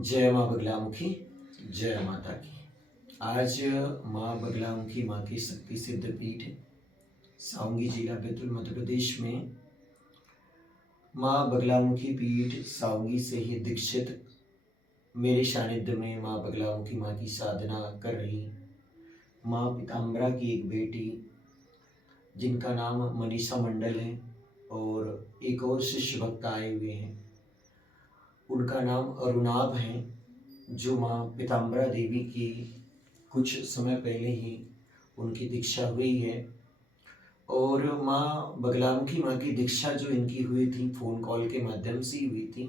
जय माँ बगलामुखी, जय माता की। आज माँ बगलामुखी माँ की शक्ति सिद्ध पीठ सावंगी जिला बैतूल मध्य प्रदेश में माँ बगलामुखी पीठ सावंगी से ही दीक्षित मेरे सानिध्य में माँ बगलामुखी माँ की साधना कर रही माँ पीताम्बरा की एक बेटी जिनका नाम मनीषा मंडल है और एक और शिष्य भक्त आए हुए हैं, उनका नाम अरुणाभ है, जो माँ पीताम्बरा देवी की कुछ समय पहले ही उनकी दीक्षा हुई है। और माँ बगलामुखी माँ की दीक्षा जो इनकी हुई थी फ़ोन कॉल के माध्यम से ही हुई थी,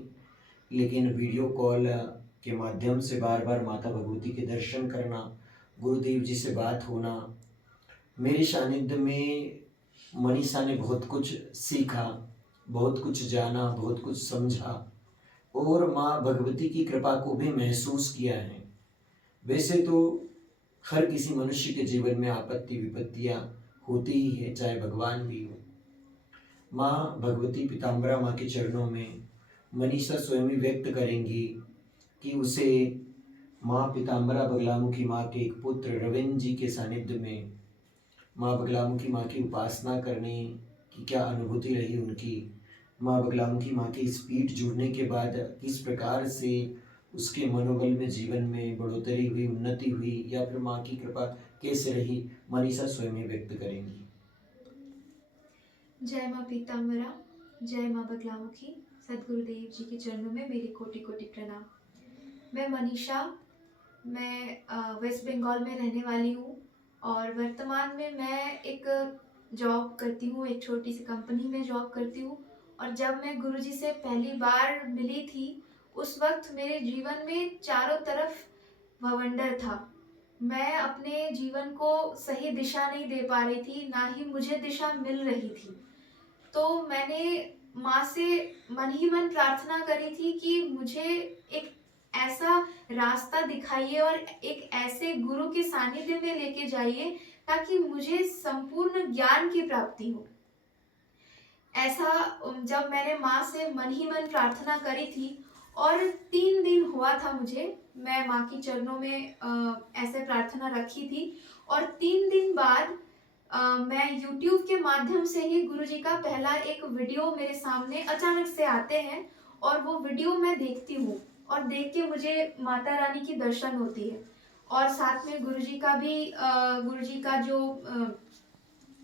लेकिन वीडियो कॉल के माध्यम से बार बार माता भगवती के दर्शन करना, गुरुदेव जी से बात होना, मेरे सानिध्य में मनीषा ने बहुत कुछ सीखा, बहुत कुछ जाना, बहुत कुछ समझा और माँ भगवती की कृपा को भी महसूस किया है। वैसे तो हर किसी मनुष्य के जीवन में आपत्ति विपत्तियाँ होती ही है, चाहे भगवान भी हो। माँ भगवती पीताम्बरा माँ के चरणों में मनीषा स्वयं ही व्यक्त करेंगी कि उसे माँ पीताम्बरा बगलामुखी माँ के एक पुत्र रविंद्र जी के सानिध्य में माँ बगलामुखी माँ की उपासना करने की क्या अनुभूति रही उनकी, माँ बगलामुखी माँ के इस पीठ जुड़ने के बाद किस प्रकार से उसके मनोबल में जीवन में बढ़ोतरी हुई, उन्नति हुई, या फिर माँ की कृपा कैसे रही, मनीषा स्वयं ही व्यक्त करेंगी। जय माँ पीताम्बरा, जय माँ बगलामुखी। सद्गुरुदेव जी के चरणों में मेरे कोटि कोटि प्रणाम। मैं मनीषा, मैं वेस्ट बंगाल में रहने वाली हूँ और वर्तमान में मैं एक जॉब करती हूँ, एक छोटी सी कंपनी में जॉब करती हूँ। और जब मैं गुरुजी से पहली बार मिली थी, उस वक्त मेरे जीवन में चारों तरफ बवंडर था। मैं अपने जीवन को सही दिशा नहीं दे पा रही थी, ना ही मुझे दिशा मिल रही थी। तो मैंने माँ से मन ही मन प्रार्थना करी थी कि मुझे एक ऐसा रास्ता दिखाइए और एक ऐसे गुरु के सानिध्य में लेके जाइए ताकि मुझे संपूर्ण ज्ञान की प्राप्ति हो। ऐसा जब मैंने माँ से मन ही मन प्रार्थना करी थी और 3 दिन हुआ था मुझे, मैं माँ के चरणों में ऐसे प्रार्थना रखी थी और 3 दिन बाद मैं यूट्यूब के माध्यम से ही गुरुजी का पहला एक वीडियो मेरे सामने अचानक से आते हैं और वो वीडियो मैं देखती हूँ और देख के मुझे माता रानी की दर्शन होती है। और साथ में गुरुजी का जो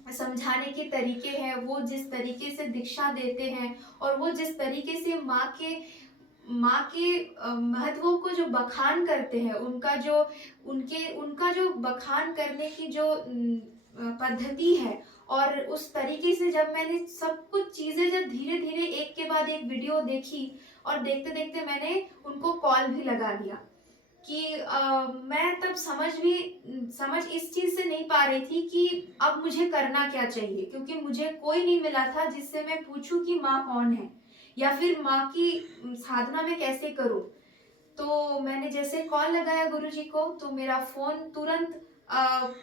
समझाने के तरीके हैं, वो जिस तरीके से दीक्षा देते हैं और वो जिस तरीके से माँ के महत्वों को जो बखान करते हैं, उनका जो बखान करने की जो पद्धति है, और उस तरीके से जब मैंने सब कुछ चीज़ें जब धीरे-धीरे एक के बाद एक वीडियो देखी और देखते-देखते मैंने उनको कॉल भी लगा लिया कि मैं तब समझ इस चीज़ से नहीं पा रही थी कि अब मुझे करना क्या चाहिए, क्योंकि मुझे कोई नहीं मिला था जिससे मैं पूछूं कि माँ कौन है या फिर माँ की साधना मैं कैसे करूं। तो मैंने जैसे कॉल लगाया गुरुजी को, तो मेरा फ़ोन तुरंत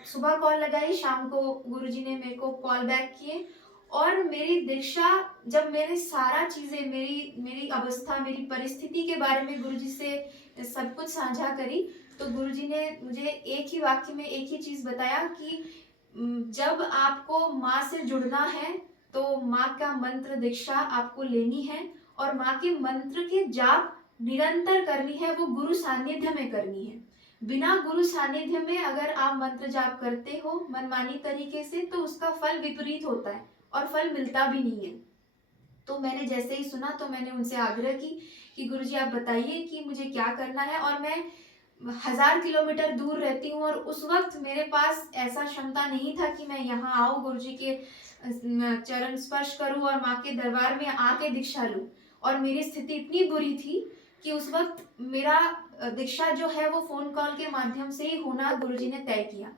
सुबह कॉल लगाई, शाम को गुरुजी ने मेरे को कॉल बैक किए और मेरी दीक्षा, जब मैंने सारा चीज़ें मेरी मेरी अवस्था, मेरी परिस्थिति के बारे में गुरुजी से सब कुछ साझा करी, तो गुरुजी ने मुझे एक ही वाक्य में एक ही चीज़ बताया कि जब आपको माँ से जुड़ना है, तो माँ का मंत्र दीक्षा आपको लेनी है और माँ के मंत्र के जाप निरंतर करनी है, वो गुरु सानिध्य में करनी है। बिना गुरु सानिध्य में अगर आप मंत्र जाप करते हो मनमानी तरीके से, तो उसका फल विपरीत होता है और फल मिलता भी नहीं है। तो मैंने जैसे ही सुना तो मैंने उनसे आग्रह की कि गुरुजी आप बताइए कि मुझे क्या करना है। और मैं 1000 किलोमीटर दूर रहती हूँ और उस वक्त मेरे पास ऐसा क्षमता नहीं था कि मैं यहाँ आऊँ, गुरुजी के चरण स्पर्श करूँ और माँ के दरबार में आके दीक्षा लूँ। और मेरी स्थिति इतनी बुरी थी कि उस वक्त मेरा दीक्षा जो है वो फ़ोन कॉल के माध्यम से ही होना गुरुजी ने तय किया।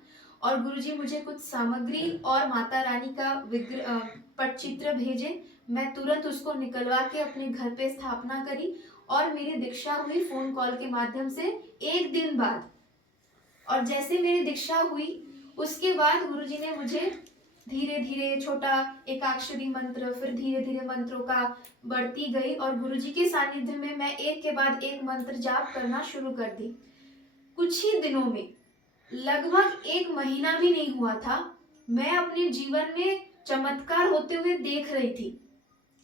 और गुरुजी मुझे कुछ सामग्री और माता रानी का पटचित्र भेजे। मैं तुरंत उसको निकलवा के अपने घर पे स्थापना करी और मेरी दीक्षा हुई फ़ोन कॉल के माध्यम से 1 दिन बाद। और जैसे मेरी दीक्षा हुई, उसके बाद गुरुजी ने मुझे धीरे धीरे छोटा एकाक्षरी मंत्र, फिर धीरे धीरे मंत्रों का बढ़ती गई और गुरुजी के सानिध्य में मैं एक के बाद एक मंत्र जाप करना शुरू कर दी। कुछ ही दिनों में, लगभग 1 महीना भी नहीं हुआ था, मैं अपने जीवन में चमत्कार होते हुए देख रही थी।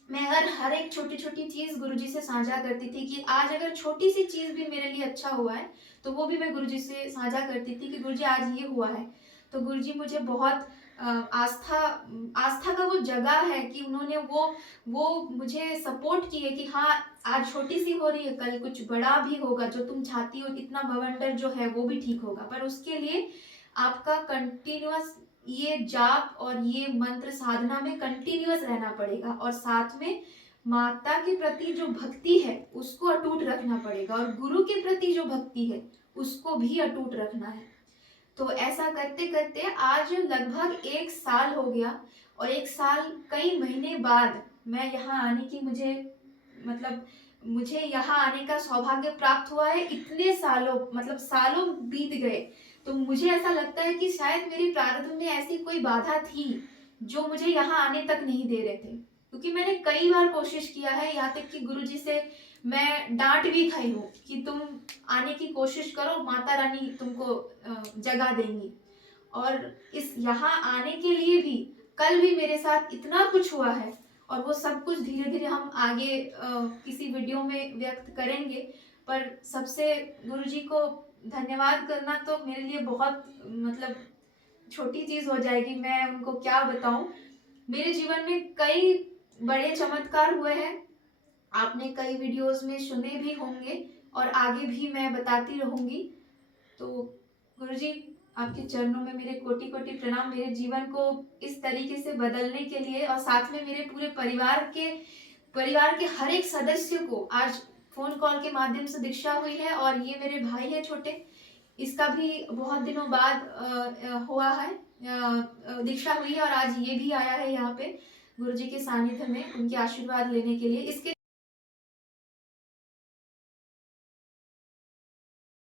मैं हर एक छोटी-छोटी चीज़ गुरुजी से साझा करती थी कि आज अगर छोटी-सी चीज़ भी मेरे लिए अच्छा हुआ है, तो वो भी मैं गुरुजी से साझा करती थी कि गुरुजी आज ये हुआ है। तो गुरुजी मुझे बहुत आस्था का वो जगह है कि उन्होंने वो मुझे सपोर्ट की है कि हाँ, आज छोटी-सी हो रही है, कल कुछ बड़ा भी होगा, जो तुम चाहती हो इतना बवंडर जो है वो भी ठीक होगा। पर उसके लिए आपका कंटिन्यूअस ये जाप और ये मंत्र साधना में कंटिन्यूअस रहना पड़ेगा और साथ में माता के प्रति जो भक्ति है उसको अटूट रखना पड़ेगा और गुरु के प्रति जो भक्ति है उसको भी अटूट रखना है। तो ऐसा करते करते आज लगभग 1 साल हो गया और 1 साल कई महीने बाद मैं यहाँ आने की मुझे यहाँ आने का सौभाग्य प्राप्त हुआ है। इतने सालों मतलब सालों बीत गए, तो मुझे ऐसा लगता है कि शायद मेरे प्रारब्ध में ऐसी कोई बाधा थी जो मुझे यहाँ आने तक नहीं दे रहे थे, क्योंकि मैंने कई बार कोशिश किया है, यहाँ तक कि गुरुजी से मैं डांट भी खाई हूँ कि तुम आने की कोशिश करो, माता रानी तुमको जगह देंगी। और इस यहाँ आने के लिए भी कल भी मेरे साथ इतना कुछ हुआ है और वो सब कुछ धीरे धीरे हम आगे किसी वीडियो में व्यक्त करेंगे। पर सबसे गुरुजी को धन्यवाद करना तो मेरे लिए बहुत छोटी चीज़ हो जाएगी, मैं उनको क्या बताऊं। मेरे जीवन में कई बड़े चमत्कार हुए हैं, आपने कई वीडियोस में सुने भी होंगे और आगे भी मैं बताती रहूंगी। तो गुरुजी, आपके चरणों में मेरे कोटि कोटि प्रणाम, मेरे जीवन को इस तरीके से बदलने के लिए और साथ में मेरे पूरे परिवार के हर एक सदस्य को आज फोन कॉल के माध्यम से दीक्षा हुई है और ये मेरे भाई है छोटे, इसका भी बहुत दिनों बाद हुआ है, दीक्षा हुई है और आज ये भी आया है यहाँ पे गुरुजी के सानिध्य में उनके आशीर्वाद लेने के लिए। इसके